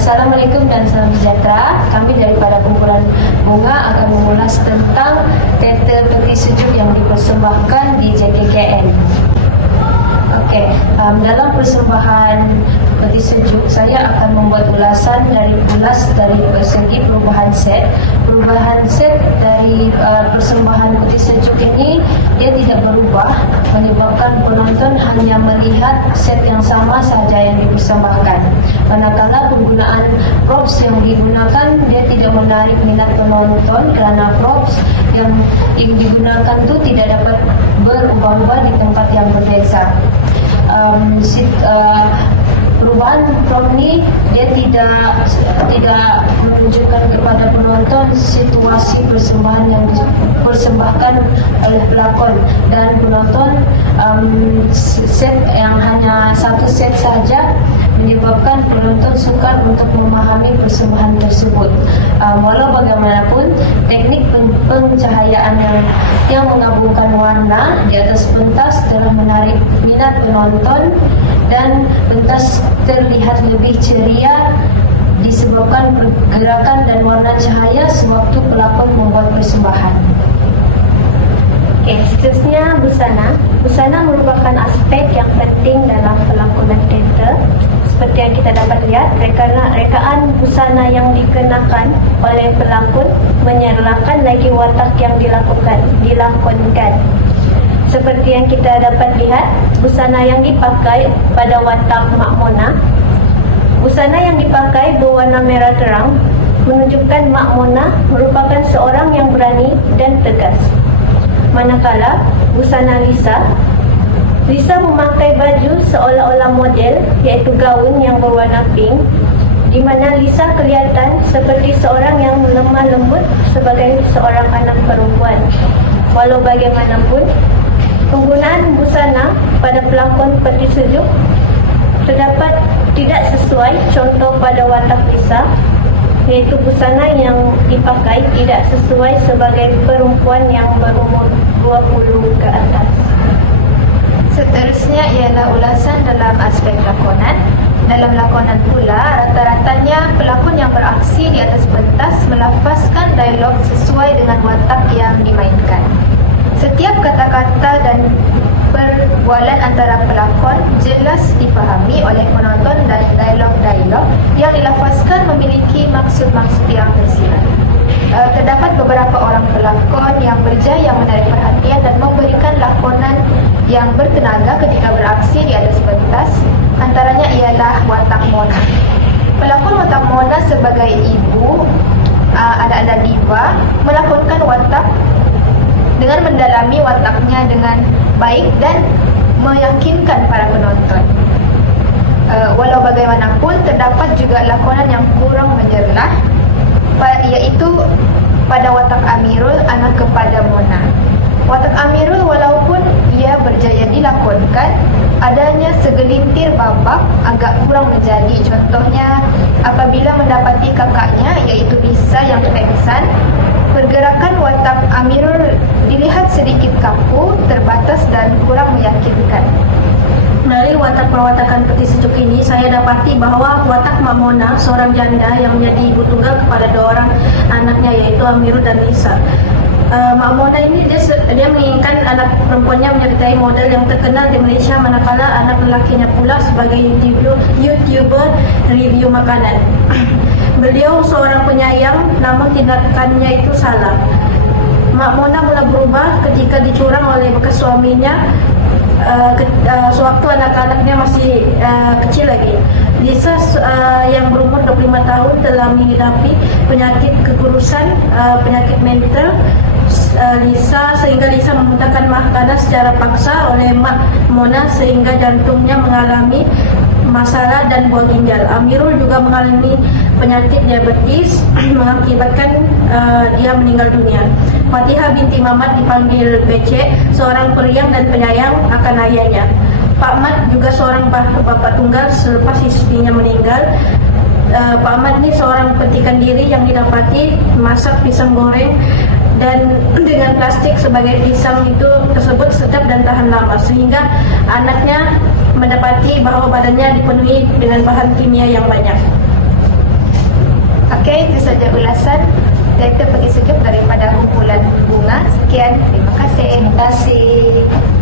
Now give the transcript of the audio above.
Assalamualaikum dan salam sejahtera. Kami daripada kumpulan bunga akan mengulas tentang teater peti sejuk yang dipersembahkan di JKKN. Dalam persembahan peti sejuk, saya akan membuat ulasan dari segi perubahan set. Perubahan set dari persembahan peti sejuk ini dia tidak berubah, menyebabkan penonton hanya melihat set yang sama sahaja yang dipersembahkan. Manakala penggunaan props yang digunakan dia tidak menarik minat penonton kerana props yang digunakan itu tidak dapat berubah-ubah di tempat yang berbeza. Perubahan prop ini dia tidak menunjukkan kepada penonton situasi persembahan yang dipersembahkan oleh pelakon, dan penonton set yang hanya satu set saja menyebabkan penonton sukar untuk memahami persembahan tersebut. Walau bagaimanapun, teknik pencahayaan yang menggabungkan warna di atas pentas telah menarik minat penonton, dan pentas terlihat lebih ceria disebabkan pergerakan dan warna cahaya sewaktu pelakon membuat persembahan. Seterusnya busana. Busana merupakan aspek yang penting dalam pelakonan teater. Seperti yang kita dapat lihat, rekaan busana yang dikenakan oleh pelakon menyerlakan lagi watak yang dilakonkan. Seperti yang kita dapat lihat, busana yang dipakai pada watak Mak Mona. Busana yang dipakai berwarna merah terang menunjukkan Mak Mona merupakan seorang yang berani dan tegas. Manakala busana Lisa memakai baju seolah-olah model, iaitu gaun yang berwarna pink, di mana Lisa kelihatan seperti seorang yang lemah lembut sebagai seorang anak perempuan. Walau bagaimanapun, penggunaan busana pada pelakon peti sejuk terdapat tidak sesuai contoh pada watak Lisa, iaitu busana yang dipakai tidak sesuai sebagai perempuan yang berumur 20 ke atas. Seterusnya ialah ulasan dalam aspek lakonan. Dalam lakonan pula, rata-ratanya pelakon yang beraksi di atas pentas melafazkan dialog sesuai dengan watak yang dimainkan. Setiap kata-kata dan perbualan antara pelakon jelas dipahami oleh penonton, dan dialog-dialog yang dilafazkan memiliki maksud-maksud yang tersirat. Terdapat beberapa orang pelakon yang berjaya menarik perhatian dan memberikan lakonan yang bertenaga ketika beraksi di atas pentas. Antaranya ialah watak Mona. Pelakon watak Mona sebagai ibu, ada diva, melakonkan watak dengan mendalami wataknya dengan baik dan meyakinkan para penonton. Walau bagaimanapun, terdapat juga lakonan yang kurang menyerlah, iaitu pada watak Amirul, anak kepada Mona. Watak Amirul walaupun ia berjaya dilakonkan, adanya segelintir babak agak kurang menjadi. Contohnya, apabila mendapati kakaknya iaitu Lisa yang pingsan, pergerakan watak Amirul dilihat sedikit kaku, terbatas dan kurang meyakinkan. Dari watak perwatakan peti sejuk ini, saya dapati bahawa watak Mak Mona, seorang janda yang menjadi ibu tunggal kepada dua orang anaknya, yaitu Amirul dan Lisa. Mak Mona ini dia menginginkan anak perempuannya menyertai model yang terkenal di Malaysia, manakala anak lelakinya pula sebagai YouTuber review makanan. Beliau seorang penyayang, namun tindakannya itu salah. Mak Mona mula berubah ketika dicurang oleh bekas suaminya sewaktu anak-anaknya masih kecil lagi. Lisa yang berumur 25 tahun telah menghidapi penyakit kekurusan, penyakit mental sehingga Lisa memuntahkan makanan secara paksa oleh Mak Mona sehingga jantungnya mengalami masalah dan buah ginjal. Amirul juga mengalami penyakit diabetes mengakibatkan dia meninggal dunia. Fatihah binti Mamat dipanggil Becek, seorang periang dan penyayang akan ayahnya. Pak Mat juga seorang bapak tunggal selepas istrinya meninggal. Pak Mat ini seorang petikan diri yang didapati masak pisang goreng dan dengan plastik sebagai pisang itu tersebut sedap dan tahan lama, sehingga anaknya mendapati bahawa badannya dipenuhi dengan bahan kimia yang banyak. saja ulasan teater Pergi Sekip daripada kumpulan bunga. Sekian, terima kasih. Terima kasih.